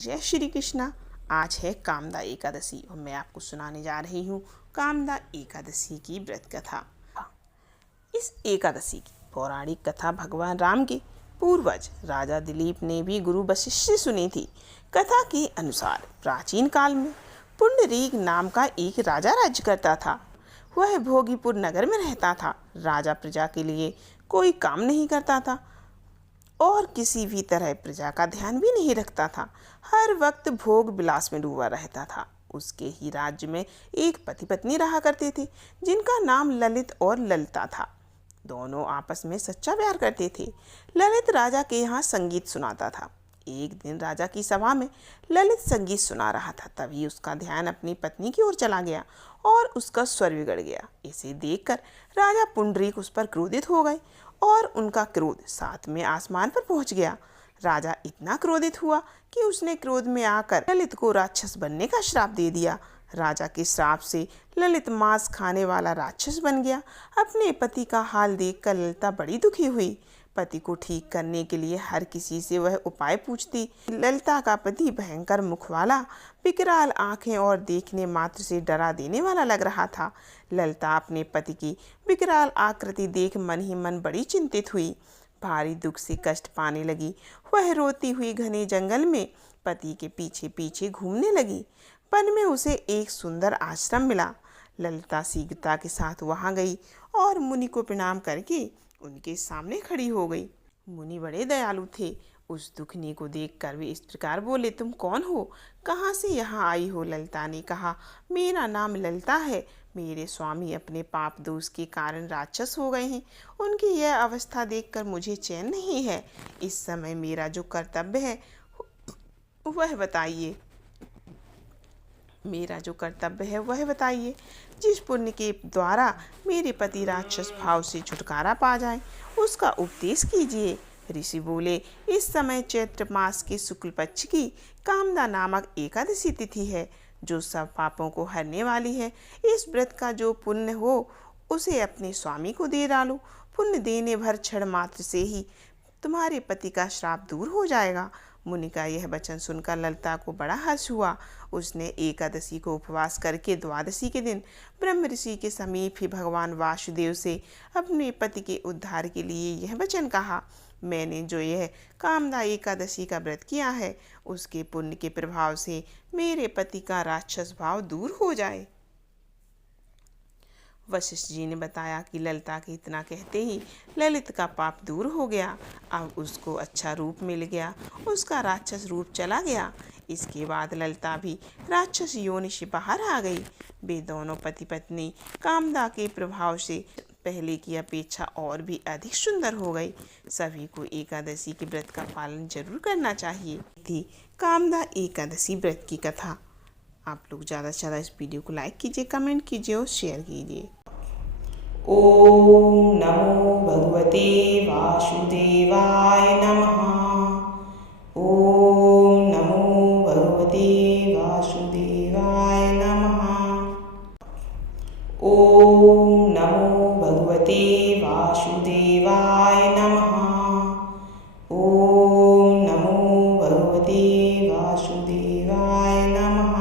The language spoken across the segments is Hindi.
जय श्री कृष्णा। आज है कामदा एकादशी और मैं आपको सुनाने जा रही हूँ कामदा एकादशी की व्रत कथा। इस एकादशी की पौराणिक कथा भगवान राम के पूर्वज राजा दिलीप ने भी गुरु वशिष्ठ से सुनी थी। कथा के अनुसार प्राचीन काल में पुंडरीक नाम का एक राजा राज्य करता था। वह भोगीपुर नगर में रहता था। राजा प्रजा के लिए कोई काम नहीं करता था और किसी भी तरह प्रजा का ध्यान भी नहीं रखता था। हर वक्त भोग विलास में डूबा रहता था। उसके ही राज्य में एक पति पत्नी रहा करते थे जिनका नाम ललित और ललिता था। दोनों आपस में सच्चा प्यार करते थे। ललित राजा के यहाँ संगीत सुनाता था। एक दिन राजा की सभा में ललित संगीत सुना रहा था। तभी उसका ध्यान अपनी पत्नी की ओर चला गया और उसका स्वर बिगड़ गया। इसे देखकर राजा पुंडरीक उस पर क्रोधित हो गए और उनका क्रोध साथ में आसमान पर पहुंच गया। राजा इतना क्रोधित हुआ कि उसने क्रोध में आकर ललित को राक्षस बनने का श्राप दे दिया। राजा के श्राप से ललित मांस खाने वाला राक्षस बन गया। अपने पति का हाल देखकर ललिता बड़ी दुखी हुई। पति को ठीक करने के लिए हर किसी से वह उपाय पूछती। ललिता का पति भयंकर मुख वाला, विकराल आंखें और देखने मात्र से डरा देने वाला लग रहा था। ललिता अपने पति की विकराल आकृति देख मन ही मन बड़ी चिंतित हुई। भारी दुख से कष्ट पाने लगी। वह रोती हुई घने जंगल में पति के पीछे पीछे घूमने लगी। वन में उसे एक सुंदर आश्रम मिला। ललिता शीघ्रता के साथ वहां गई और मुनि को प्रणाम करके उनके सामने खड़ी हो गई। मुनि बड़े दयालु थे। उस दुखनी को देखकर वे इस प्रकार बोले, तुम कौन हो, कहाँ से यहाँ आई हो? ललिता ने कहा, मेरा नाम ललिता है। मेरे स्वामी अपने पाप दोष के कारण राक्षस हो गए हैं। उनकी यह अवस्था देखकर मुझे चैन नहीं है। इस समय मेरा जो कर्तव्य है वह बताइए। वह बताइए। जिस पुण्य के द्वारा मेरे पति राक्षस भाव से छुटकारा पा जाए उसका उपदेश कीजिए। ऋषि बोले, इस समय चैत्र मास के शुक्ल पक्ष की कामदा नामक एकादशी तिथि है जो सब पापों को हरने वाली है। इस व्रत का जो पुण्य हो उसे अपने स्वामी को दे डालो। पुण्य देने भर क्षण मात्र से ही तुम्हारे पति का श्राप दूर हो जाएगा। मुनि का यह वचन सुनकर ललिता को बड़ा हर्ष हुआ। उसने एकादशी को उपवास करके द्वादशी के दिन ब्रह्म ऋषि के समीप ही भगवान वासुदेव से अपने पति के उद्धार के लिए यह वचन कहा, मैंने जो यह कामदा एकादशी का व्रत किया है उसके पुण्य के प्रभाव से मेरे पति का राक्षस भाव दूर हो जाए। वशिष्ठ जी ने बताया कि ललिता के इतना कहते ही ललित का पाप दूर हो गया। अब उसको अच्छा रूप मिल गया। उसका राक्षस रूप चला गया। इसके बाद ललिता भी राक्षस योनि से बाहर आ गई। वे दोनों पति पत्नी कामदा के प्रभाव से पहले की अपेक्षा और भी अधिक सुंदर हो गई। सभी को एकादशी के व्रत का पालन जरूर करना चाहिए। थी कामदा एकादशी व्रत की कथा। आप लोग ज़्यादा से ज़्यादा इस वीडियो को लाइक कीजिए, कमेंट कीजिए और शेयर कीजिए। ओम नमो भगवते वासुदेवाय नमः। ओम नमो भगवते वासुदेवाय नमः। ओम नमो भगवते वासुदेवाय नमः। ओम नमो भगवते वासुदेवाय नमः।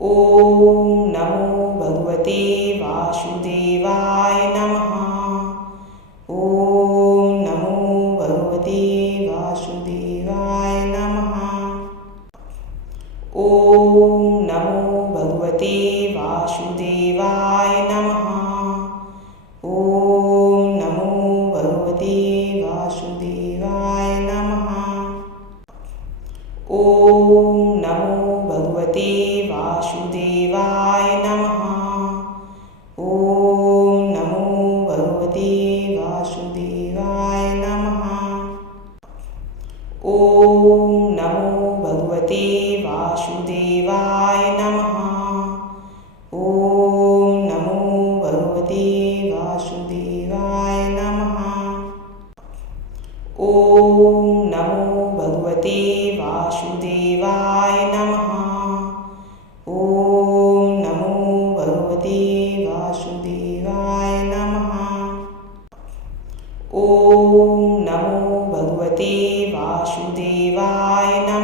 ओम नमो भगवते वासुदेवाय नमः। ओम नमो भगवते वासुदेवाय नमः। ओम नमो भगवते वासुदेवाय नमः। ओम नमो भगवते वासुदेवाय नमः। ओम नमो भगवते वासुदेवाय नमः। ओम नमो भगवते वासुदेवाय नमः। ओम नमो भगवते वासुदेवाय नमः। ओम नमो भगवते वासुदेवाय नमः। ओम नमो भगवते वासुदेवाय नमः। ओम नमो भगवते वासुदेवाय नमः। ओम नमो भगवते वासुदेवाय नमः।